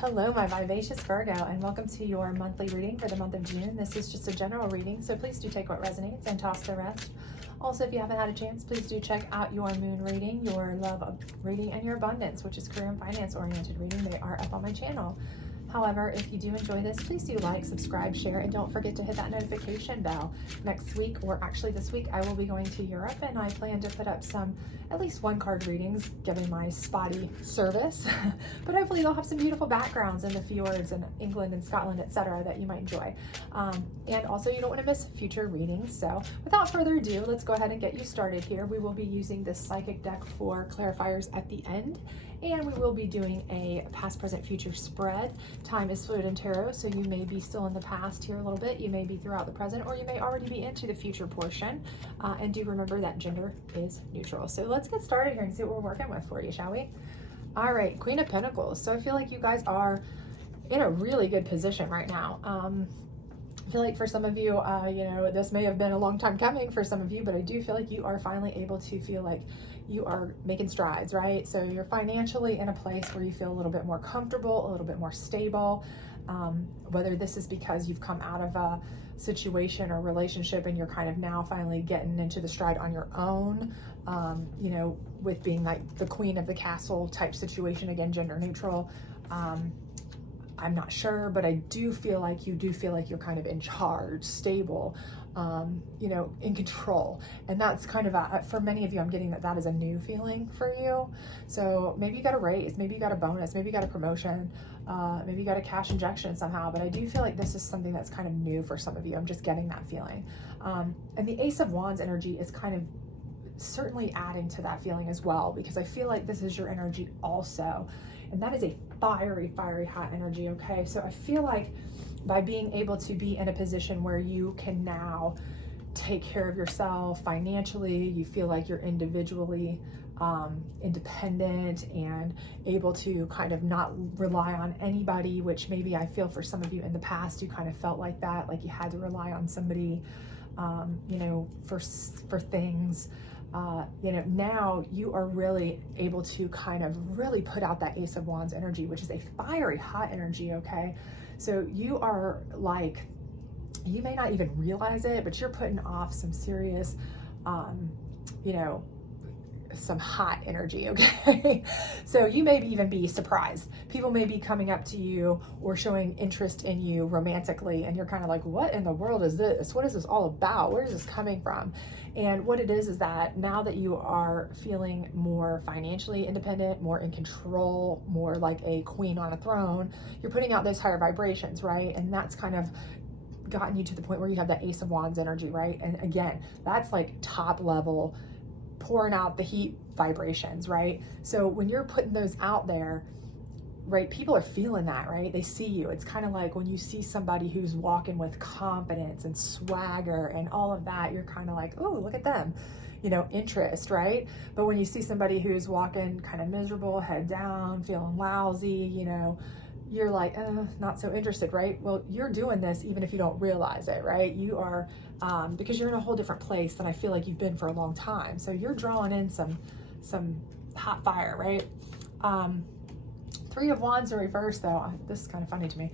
Hello, my vivacious Virgo, and welcome to your monthly reading for the month of June. This is just a general reading, so please do take what resonates and toss the rest. Also, if you haven't had a chance, please do check out your moon reading, your love reading, and your abundance, which is career and finance oriented reading. They are up on my channel. However, if you do enjoy this, please do like, subscribe, share, and don't forget to hit that notification bell. Next week, or actually this week, I will be going to Europe, and I plan to put up at least one card readings, given my spotty service. But hopefully they'll have some beautiful backgrounds in the fjords and England and Scotland, etc., that you might enjoy. And also, you don't want to miss future readings. So without further ado, let's go ahead and get you started here. We will be using this psychic deck for clarifiers at the end, and we will be doing a past, present, future spread. Time is fluid in tarot, so you may be still in the past here a little bit, you may be throughout the present, or you may already be into the future portion. And do remember that gender is neutral. So let's get started here and see what we're working with for you, shall we? All right, Queen of Pentacles. So I feel like you guys are in a really good position right now. I feel like for some of you, this may have been a long time coming for some of you, but I do feel like you are finally able to feel like you are making strides, right? So you're financially in a place where you feel a little bit more comfortable, a little bit more stable. Whether this is because you've come out of a situation or relationship and you're kind of now finally getting into the stride on your own, with being like the queen of the castle type situation, again, gender neutral. I'm not sure, but I do feel like you're kind of in charge, stable, in control. And that's kind of for many of you, I'm getting that is a new feeling for you. So maybe you got a raise, maybe you got a bonus, maybe you got a promotion, maybe you got a cash injection somehow, but I do feel like this is something that's kind of new for some of you. I'm just getting that feeling. And the Ace of Wands energy is kind of certainly adding to that feeling as well, because I feel like this is your energy also. And that is a fiery, fiery hot energy, okay? So I feel like by being able to be in a position where you can now take care of yourself financially, you feel like you're individually independent and able to kind of not rely on anybody, which maybe I feel for some of you in the past, you kind of felt like that, like you had to rely on somebody, for things. Now you are really able to kind of really put out that Ace of Wands energy, which is a fiery hot energy, okay? So you are like, you may not even realize it, but you're putting off some serious, some hot energy, okay? So you may even be surprised. People may be coming up to you or showing interest in you romantically, and you're kind of like, what in the world is this? What is this all about? Where is this coming from? And what it is that now that you are feeling more financially independent, more in control, more like a queen on a throne, you're putting out those higher vibrations, right? And that's kind of gotten you to the point where you have that Ace of Wands energy, right? And again, that's like top level, pouring out the heat vibrations, right? So when you're putting those out there, right, people are feeling that, right? They see you. It's kind of like when you see somebody who's walking with confidence and swagger and all of that, you're kind of like, oh, look at them, interest, right? But when you see somebody who's walking kind of miserable, head down, feeling lousy, you're like, not so interested, right? Well, you're doing this even if you don't realize it, right? You are, because you're in a whole different place than I feel like you've been for a long time. So you're drawing in some hot fire, right? Three of Wands in reverse, though. This is kind of funny to me,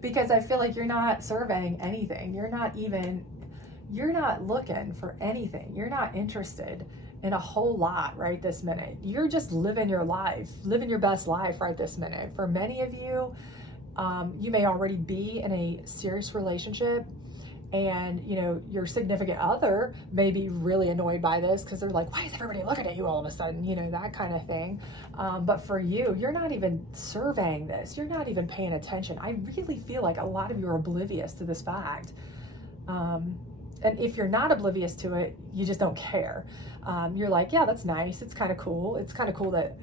because I feel like you're not surveying anything. You're not looking for anything. You're not interested in a whole lot right this minute. You're just living your life, living your best life right this minute. For many of you, you may already be in a serious relationship, and your significant other may be really annoyed by this because they're like, why is everybody looking at you all of a sudden, that kind of thing. But for you, you're not even surveying this. You're not even paying attention. I really feel like a lot of you are oblivious to this fact. And if you're not oblivious to it, you just don't care. You're like, yeah, that's nice. It's kind of cool. It's kind of cool that,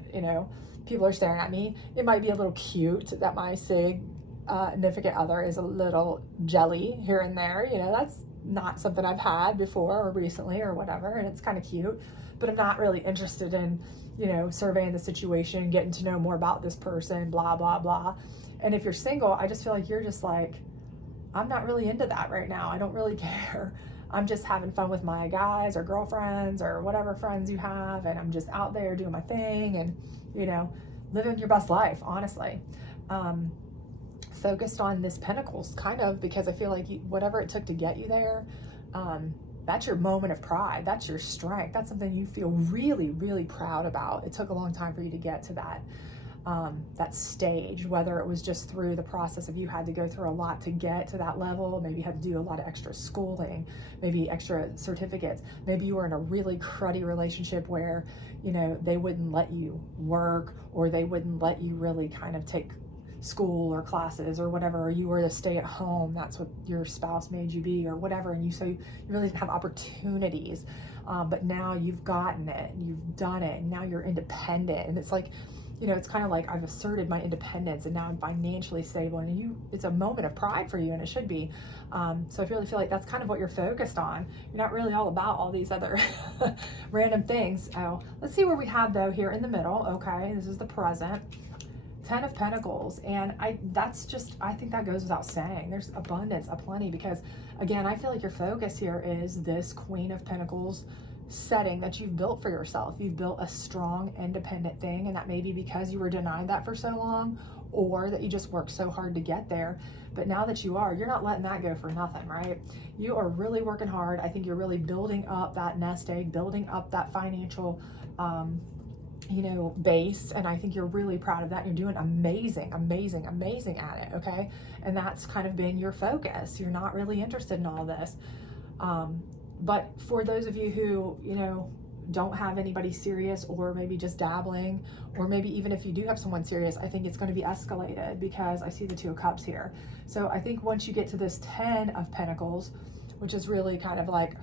people are staring at me. It might be a little cute that my significant other is a little jelly here and there. That's not something I've had before or recently or whatever. And it's kind of cute, but I'm not really interested in, surveying the situation, getting to know more about this person, blah, blah, blah. And if you're single, I just feel like you're just like, I'm not really into that right now. I don't really care. I'm just having fun with my guys or girlfriends or whatever friends you have. And I'm just out there doing my thing and, living your best life, honestly. Focused on this Pentacles, kind of, because I feel like whatever it took to get you there, that's your moment of pride. That's your strength. That's something you feel really, really proud about. It took a long time for you to get to that stage, whether it was just through the process of you had to go through a lot to get to that level, maybe you had to do a lot of extra schooling, maybe extra certificates, maybe you were in a really cruddy relationship where, you know, they wouldn't let you work, or they wouldn't let you really kind of take school or classes or whatever, or you were to stay at home, that's what your spouse made you be, or whatever, and you really didn't have opportunities, but now you've gotten it, you've done it, and now you're independent, and it's like, you know, it's kind of like I've asserted my independence and now I'm financially stable, and it's a moment of pride for you, and it should be. So I really feel like that's kind of what you're focused on. You're not really all about all these other random things. Oh, let's see where we have though here in the middle. Okay, this is the present. 10 of Pentacles, and I think that goes without saying. There's abundance, aplenty, because again, I feel like your focus here is this Queen of Pentacles setting that you've built for yourself. You've built a strong, independent thing, and that may be because you were denied that for so long, or that you just worked so hard to get there. But now that you're not letting that go for nothing, right? You are really working hard. I think you're really building up that nest egg, building up that financial you know, base, and I think you're really proud of that. You're doing amazing at it, okay? And that's kind of been your focus. You're not really interested in all this. But for those of you who, you know, don't have anybody serious, or maybe just dabbling, or maybe even if you do have someone serious, I think it's going to be escalated, because I see the 2 of Cups here. So I think once you get to this 10 of Pentacles, which is really kind of like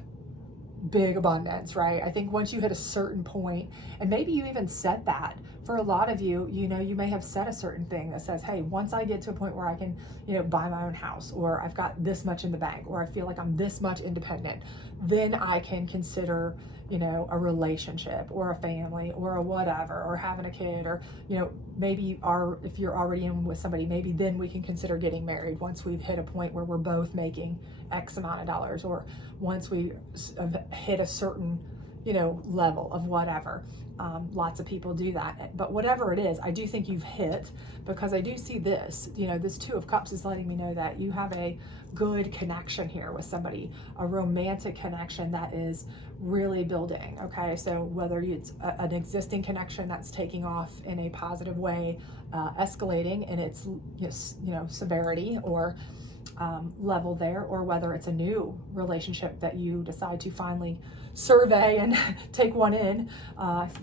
big abundance, right? I think once you hit a certain point, and maybe you even set that for a lot of you, you know, you may have set a certain thing that says, hey, once I get to a point where I can, you know, buy my own house, or I've got this much in the bank, or I feel like I'm this much independent, then I can consider, you know, a relationship or a family or a whatever, or having a kid, or, you know, maybe if you're already in with somebody, maybe then we can consider getting married once we've hit a point where we're both making X amount of dollars, or once we hit a certain, you know, level of whatever. Lots of people do that, but whatever it is, I do think you've hit, because I do see this, you know, this 2 of Cups is letting me know that you have a good connection here with somebody, a romantic connection that is really building, okay? So whether it's an existing connection that's taking off in a positive way, escalating in its, you know, severity or level there, or whether it's a new relationship that you decide to finally survey and take one in.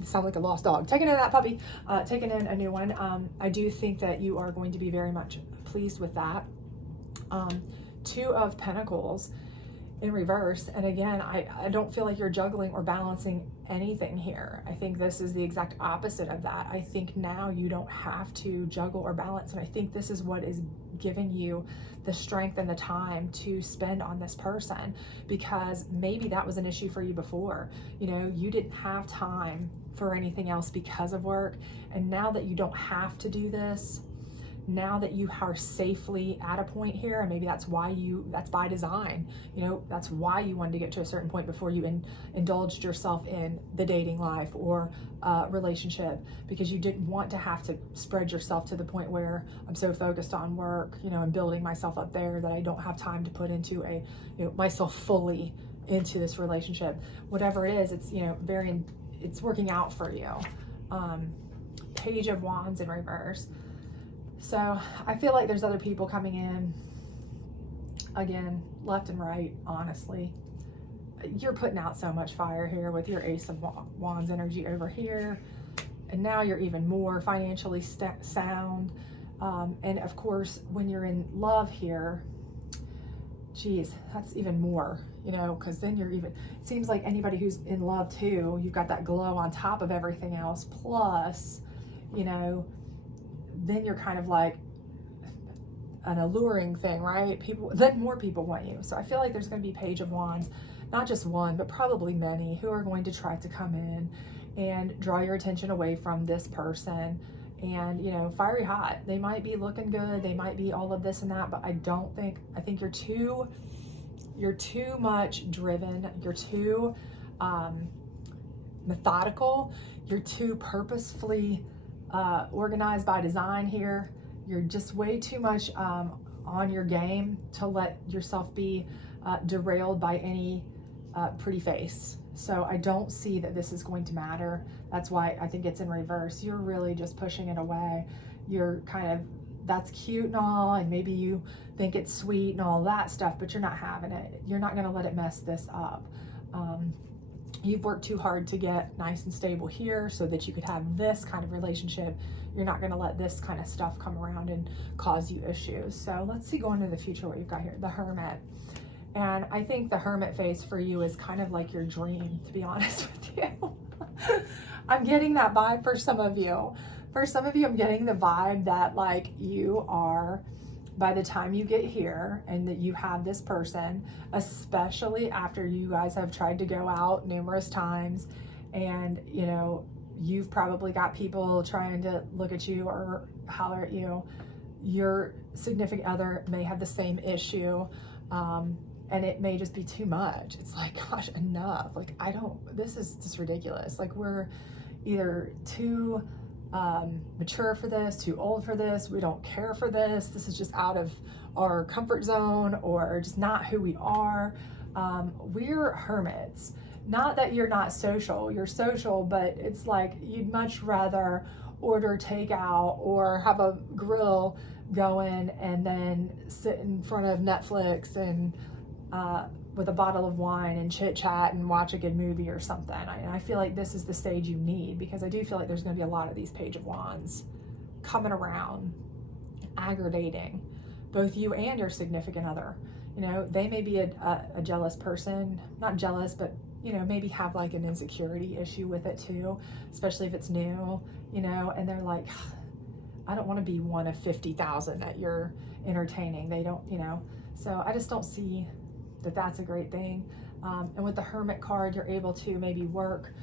Sound like a lost dog. Taking in that puppy, taking in a new one. I do think that you are going to be very much pleased with that. 2 of Pentacles in reverse, and again, I don't feel like you're juggling or balancing anything here. I think this is the exact opposite of that. I think now you don't have to juggle or balance, and I think this is what is giving you the strength and the time to spend on this person, because maybe that was an issue for you before. You know, you didn't have time for anything else because of work, and now that you don't have to do this, now that you are safely at a point here, and maybe that's by design, you know, that's why you wanted to get to a certain point before you indulged yourself in the dating life or relationship, because you didn't want to have to spread yourself to the point where I'm so focused on work, you know, and building myself up there that I don't have time to put into myself fully into this relationship. Whatever it is, it's, you know, it's working out for you. Page of Wands in reverse. So I feel like there's other people coming in, again, left and right, honestly. You're putting out so much fire here with your Ace of Wands energy over here. And now you're even more financially sound. And of course, when you're in love here, geez, that's even more, you know, because then it seems like anybody who's in love too, you've got that glow on top of everything else. Plus, you know, then you're kind of like an alluring thing, right? Then more people want you. So I feel like there's going to be Page of Wands, not just one, but probably many, who are going to try to come in and draw your attention away from this person. And, you know, fiery hot. They might be looking good. They might be all of this and that, but I think you're too much driven. You're too methodical. You're too purposefully organized by design here. You're just way too much on your game to let yourself be derailed by any pretty face. So I don't see that this is going to matter. That's why I think it's in reverse. You're really just pushing it away. You're kind of, that's cute and all, and maybe you think it's sweet and all that stuff, but you're not having it. You're not going to let it mess this up. You've worked too hard to get nice and stable here so that you could have this kind of relationship. You're not going to let this kind of stuff come around and cause you issues. So let's see, going into the future, what you've got here. The Hermit. And I think the Hermit phase for you is kind of like your dream, to be honest with you. I'm getting that vibe for some of you. For some of you, I'm getting the vibe that like you are, by the time you get here and that you have this person, especially after you guys have tried to go out numerous times and, you know, you've probably got people trying to look at you or holler at you, your significant other may have the same issue. And it may just be too much. It's like, gosh, enough. Like, this is just ridiculous. Like, we're either too mature for this, too old for this, we don't care for this, this is just out of our comfort zone or just not who we are. We're hermits. Not that you're not social, you're social, but it's like you'd much rather order takeout or have a grill going and then sit in front of Netflix and with a bottle of wine and chit chat and watch a good movie or something. I feel like this is the stage you need, because I do feel like there's going to be a lot of these Page of Wands coming around, aggravating both you and your significant other. You know, they may be a jealous person, not jealous, but, you know, maybe have like an insecurity issue with it too, especially if it's new, you know, and they're like, I don't want to be one of 50,000 that you're entertaining. They don't, you know, so I just don't see that that's a great thing. And with the Hermit card, you're able to maybe work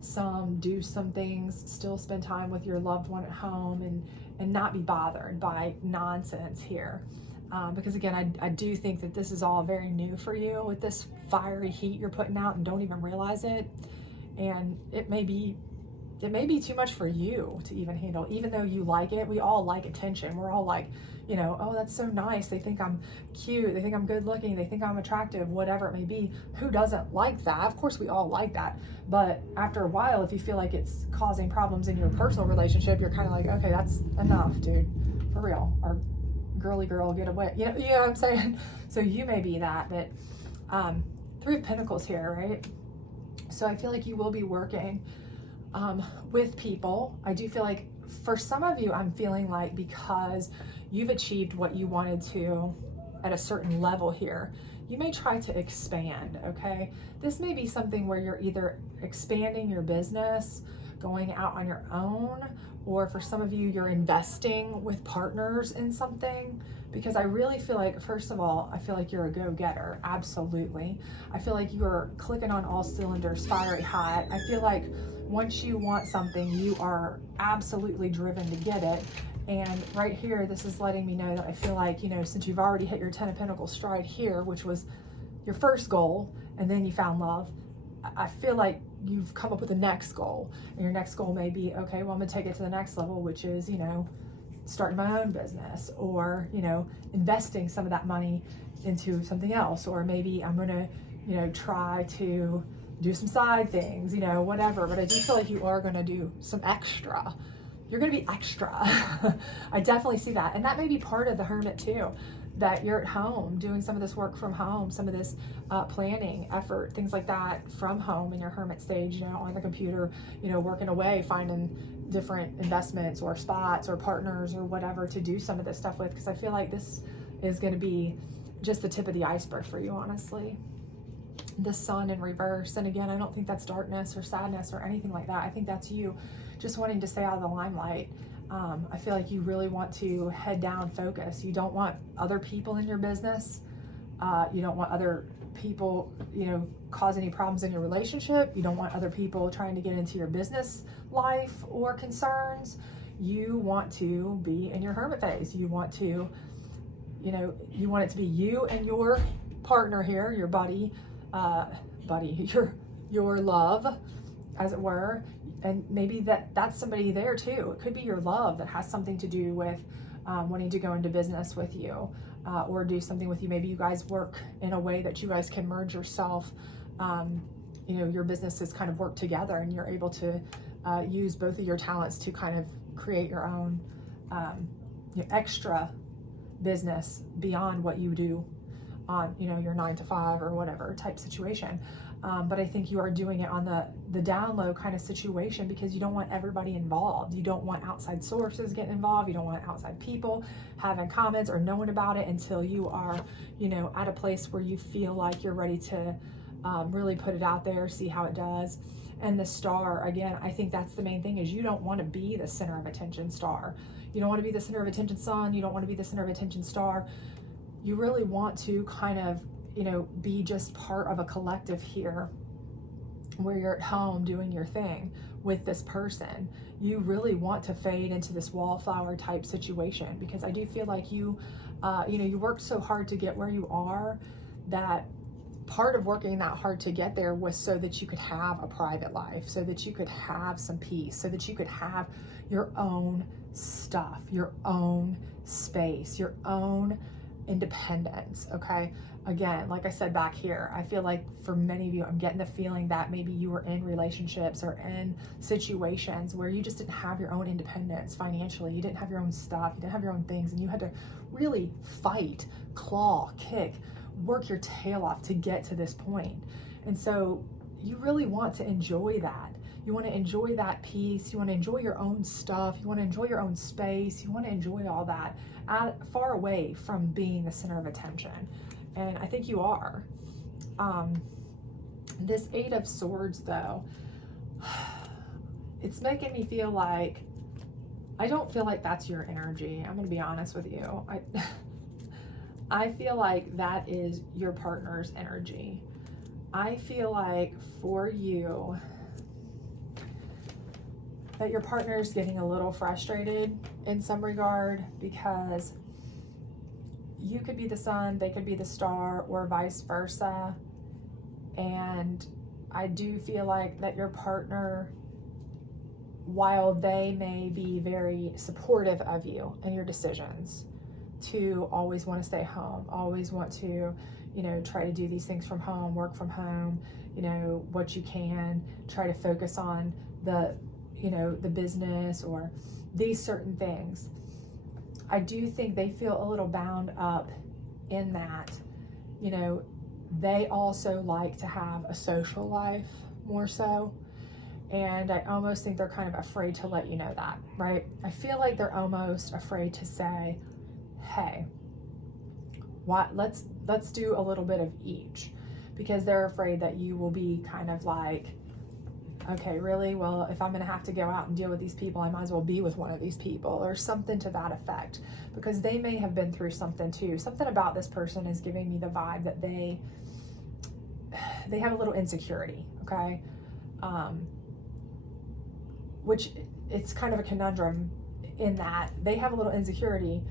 some, do some things, still spend time with your loved one at home and not be bothered by nonsense here. Because again, I do think that this is all very new for you with this fiery heat you're putting out and don't even realize it. And it may be too much for you to even handle, even though you like it. We all like attention. We're all like, you know, oh, that's so nice. They think I'm cute. They think I'm good looking. They think I'm attractive, whatever it may be. Who doesn't like that? Of course, we all like that. But after a while, if you feel like it's causing problems in your personal relationship, you're kind of like, okay, that's enough, dude, for real. Or girly girl, get away. You know what I'm saying? So you may be that, but Three of Pentacles here, right? So I feel like you will be working with people. I do feel like for some of you, I'm feeling like because you've achieved what you wanted to at a certain level here, you may try to expand, okay? This may be something where you're either expanding your business, going out on your own, or for some of you, you're investing with partners in something, because I really feel like, first of all, I feel like you're a go-getter, absolutely. I feel like you're clicking on all cylinders, fiery hot. I feel like once you want something, you are absolutely driven to get it. And right here, this is letting me know that I feel like, you know, since you've already hit your 10 of Pentacles stride here, which was your first goal, and then you found love, I feel like you've come up with the next goal. And your next goal may be, okay, well, I'm gonna take it to the next level, which is, you know, starting my own business, or, you know, investing some of that money into something else, or maybe I'm gonna, you know, try to do some side things, you know, whatever. But I do feel like you are gonna do some extra. You're gonna be extra. I definitely see that. And that may be part of the Hermit too, that you're at home doing some of this work from home, some of this planning effort, things like that from home in your Hermit stage, you know, on the computer, you know, working away, finding different investments or spots or partners or whatever to do some of this stuff with. Because I feel like this is going to be just the tip of the iceberg for you, honestly. The Sun in reverse. And again, I don't think that's darkness or sadness or anything like that. I think that's you just wanting to stay out of the limelight. I feel like you really want to head down, focus. You don't want other people in your business. You don't want other people, you know, cause any problems in your relationship. You don't want other people trying to get into your business life or concerns. You want to be in your Hermit phase. You want to, you know, you want it to be you and your partner here, your buddy, your love, as it were. And maybe that's somebody there too. It could be your love that has something to do with wanting to go into business with you or do something with you. Maybe you guys work in a way that you guys can merge yourself. You know, your businesses kind of work together and you're able to use both of your talents to kind of create your own you know, extra business beyond what you do on, you know, your 9 to 5 or whatever type situation. But I think you are doing it on the down low kind of situation because you don't want everybody involved. You don't want outside sources getting involved. You don't want outside people having comments or knowing about it until you are, you know, at a place where you feel like you're ready to really put it out there, see how it does. And the star, again, I think that's the main thing, is you don't want to be the center of attention star. You don't want to be the center of attention sun. You don't want to be the center of attention star. You really want to kind of, you know, be just part of a collective here where you're at home doing your thing with this person. You really want to fade into this wallflower type situation because I do feel like you, you know, you worked so hard to get where you are that part of working that hard to get there was so that you could have a private life, so that you could have some peace, so that you could have your own stuff, your own space, your own independence. Okay. Again, like I said back here, I feel like for many of you, I'm getting the feeling that maybe you were in relationships or in situations where you just didn't have your own independence financially. You didn't have your own stuff. You didn't have your own things, and you had to really fight, claw, kick, work your tail off to get to this point. And so you really want to enjoy that. You want to enjoy that peace. You want to enjoy your own stuff. You want to enjoy your own space. You want to enjoy all that far away from being the center of attention. And I think you are. This 8 of Swords, though, it's making me feel like, I don't feel like that's your energy. I'm going to be honest with you. I feel like that is your partner's energy. I feel like for you, that your partner is getting a little frustrated in some regard because you could be the sun, they could be the star, or vice versa. And I do feel like that your partner, while they may be very supportive of you and your decisions to always want to stay home, always want to, you know, try to do these things from home, work from home, you know, what you can, try to focus on the, you know, the business or these certain things. I do think they feel a little bound up in that, you know, they also like to have a social life more so. And I almost think they're kind of afraid to let you know that, right? I feel like they're almost afraid to say, hey, let's do a little bit of each, because they're afraid that you will be kind of like, okay, really? Well, if I'm going to have to go out and deal with these people, I might as well be with one of these people, or something to that effect, because they may have been through something too. Something about this person is giving me the vibe that they have a little insecurity, okay? Which it's kind of a conundrum in that they have a little insecurity.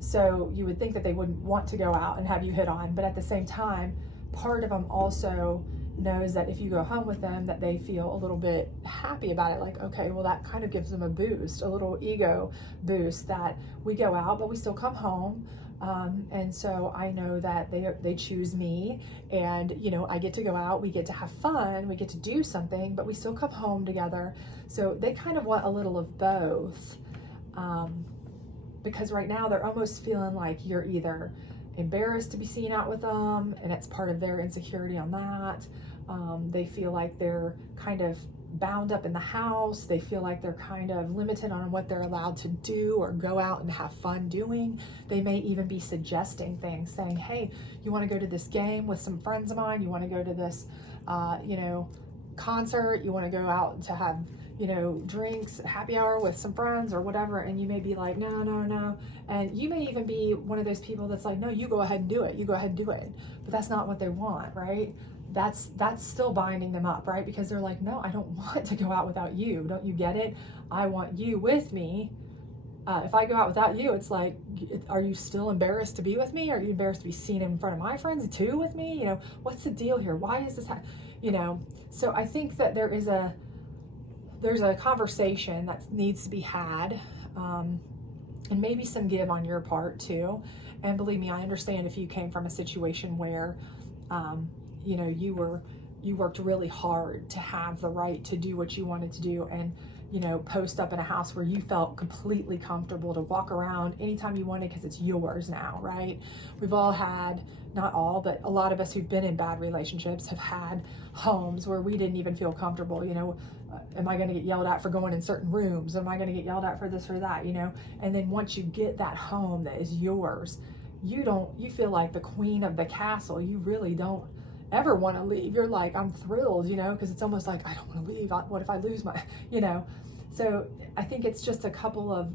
So you would think that they wouldn't want to go out and have you hit on, but at the same time, part of them also knows that if you go home with them, that they feel a little bit happy about it. Like, okay, well, that kind of gives them a boost, a little ego boost, that we go out, but we still come home. And so I know that they choose me, and, you know, I get to go out, we get to have fun, we get to do something, but we still come home together. So they kind of want a little of both. Because right now they're almost feeling like you're either embarrassed to be seen out with them, and it's part of their insecurity on that. They feel like they're kind of bound up in the house. They feel like they're kind of limited on what they're allowed to do or go out and have fun doing. They may even be suggesting things, saying, hey, you want to go to this game with some friends of mine? You want to go to this, you know, concert? You want to go out to have, you know, drinks, happy hour with some friends or whatever? And you may be like, no, no, no. And you may even be one of those people that's like, no, you go ahead and do it. You go ahead and do it. But that's not what they want, right? That's still binding them up, right? Because they're like, no, I don't want to go out without you. Don't you get it? I want you with me. If I go out without you, it's like, are you still embarrassed to be with me? Are you embarrassed to be seen in front of my friends too with me? You know, what's the deal here? Why is this you know? So I think that there is there's a conversation that needs to be had, and maybe some give on your part too. And believe me, I understand if you came from a situation where, you know, you worked really hard to have the right to do what you wanted to do, and, you know, post up in a house where you felt completely comfortable to walk around anytime you wanted because it's yours now, right? We've all had, not all, but a lot of us who've been in bad relationships have had homes where we didn't even feel comfortable, you know. Am I going to get yelled at for going in certain rooms? Am I going to get yelled at for this or that, you know? And then once you get that home that is yours, you feel like the queen of the castle. You really don't ever want to leave. You're like, I'm thrilled, you know, because it's almost like, I don't want to leave. What if I lose my, you know? So I think it's just a couple of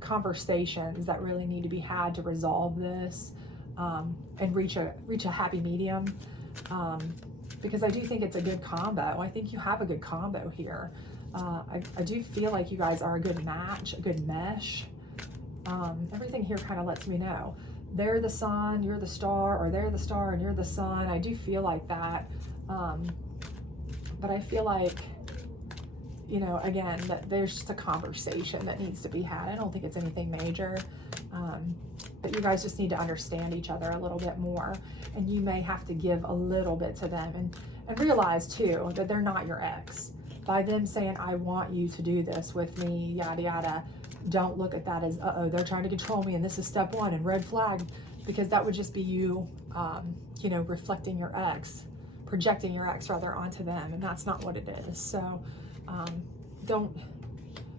conversations that really need to be had to resolve this, and reach a happy medium. Because I do think it's a good combo. I think you have a good combo here. I do feel like you guys are a good match, a good mesh. Everything here kind of lets me know. They're the sun, you're the star, or they're the star and you're the sun. I do feel like that. But I feel like, you know, again, that there's just a conversation that needs to be had. I don't think it's anything major. But you guys just need to understand each other a little bit more. And you may have to give a little bit to them, and realize too that they're not your ex. By them saying, I want you to do this with me, yada, yada, don't look at that as, uh-oh, they're trying to control me and this is step one and red flag, because that would just be you, you know, reflecting your ex, projecting your ex rather onto them. And that's not what it is. So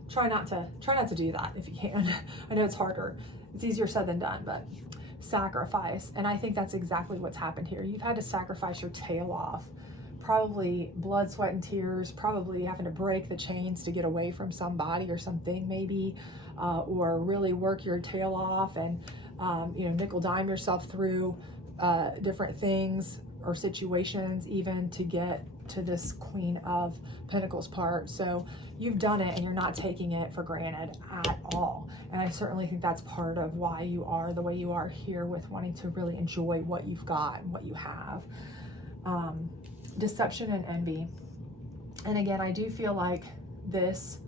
try not to do that if you can. I know it's harder. It's easier said than done, but sacrifice. And I think that's exactly what's happened here. You've had to sacrifice your tail off, probably blood, sweat, and tears, probably having to break the chains to get away from somebody or something maybe, or really work your tail off and, you know, nickel dime yourself through different things or situations even to get to this Queen of Pentacles part. So you've done it and you're not taking it for granted at all. And I certainly think that's part of why you are the way you are here, with wanting to really enjoy what you've got and what you have. Deception and envy. And again, I do feel like this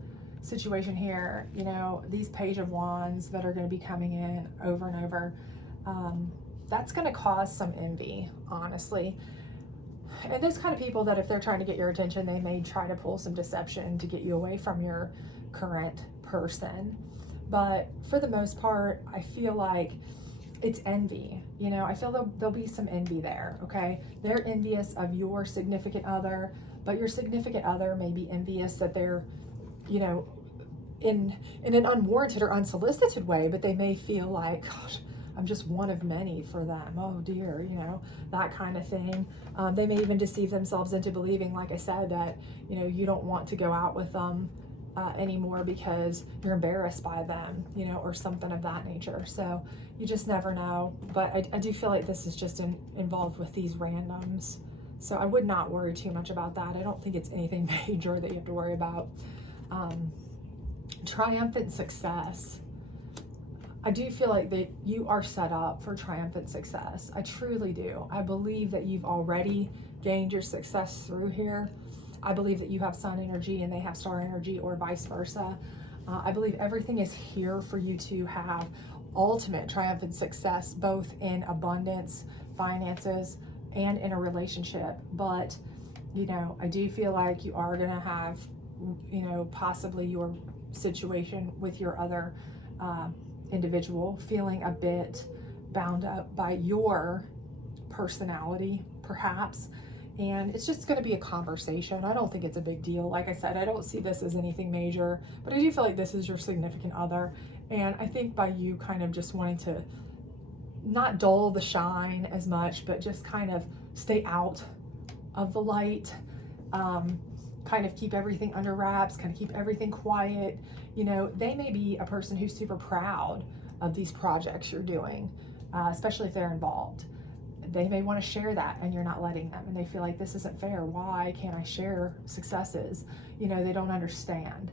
situation here, you know, these Page of Wands that are going to be coming in over and over, that's going to cause some envy, honestly. And those kind of people that if they're trying to get your attention, they may try to pull some deception to get you away from your current person. But for the most part, I feel like it's envy. You know, I feel there'll be some envy there, okay? They're envious of your significant other, but your significant other may be envious that they're, you know, in an unwarranted or unsolicited way, but they may feel like, gosh, I'm just one of many for them. Oh dear, you know, that kind of thing. They may even deceive themselves into believing, like I said, that, you know, you don't want to go out with them anymore because you're embarrassed by them, you know, or something of that nature. So you just never know. But I do feel like this is just involved with these randoms. So I would not worry too much about that. I don't think it's anything major that you have to worry about. Triumphant success. I do feel like that you are set up for triumphant success. I truly do. I believe that you've already gained your success through here. I believe that you have sun energy and they have star energy, or vice versa. I believe everything is here for you to have ultimate triumphant success, both in abundance, finances, and in a relationship. But, you know, I do feel like you are going to have, you know, possibly your situation with your other individual feeling a bit bound up by your personality, perhaps. And it's just going to be a conversation. I don't think it's a big deal. Like I said, I don't see this as anything major, but I do feel like this is your significant other. And I think by you kind of just wanting to not dull the shine as much, but just kind of stay out of the light, kind of keep everything under wraps, kind of keep everything quiet. You know, they may be a person who's super proud of these projects you're doing, especially if they're involved. They may want to share that and you're not letting them, and they feel like this isn't fair. Why can't I share successes? You know, they don't understand.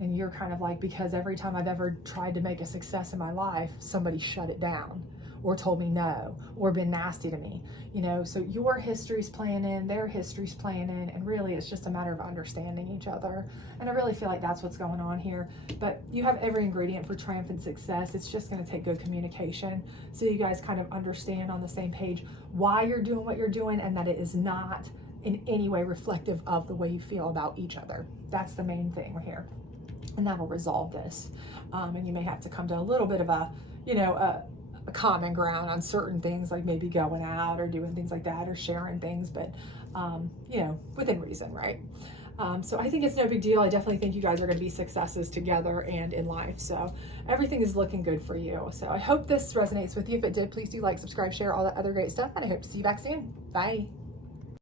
And you're kind of like, because every time I've ever tried to make a success in my life, somebody shut it down, or told me no, or been nasty to me, you know. So your history's playing in, their history's playing in, and really it's just a matter of understanding each other. And I really feel like that's what's going on here. But you have every ingredient for triumph and success. It's just going to take good communication, so you guys kind of understand on the same page why you're doing what you're doing, and that it is not in any way reflective of the way you feel about each other. That's the main thing right here. And that'll resolve this. And you may have to come to a little bit of a, you know, a common ground on certain things, like maybe going out or doing things like that, or sharing things, but, you know, within reason, right? So I think it's no big deal. I definitely think you guys are going to be successes together and in life. So everything is looking good for you. So I hope this resonates with you. If it did, please do like, subscribe, share, all that other great stuff. And I hope to see you back soon. Bye.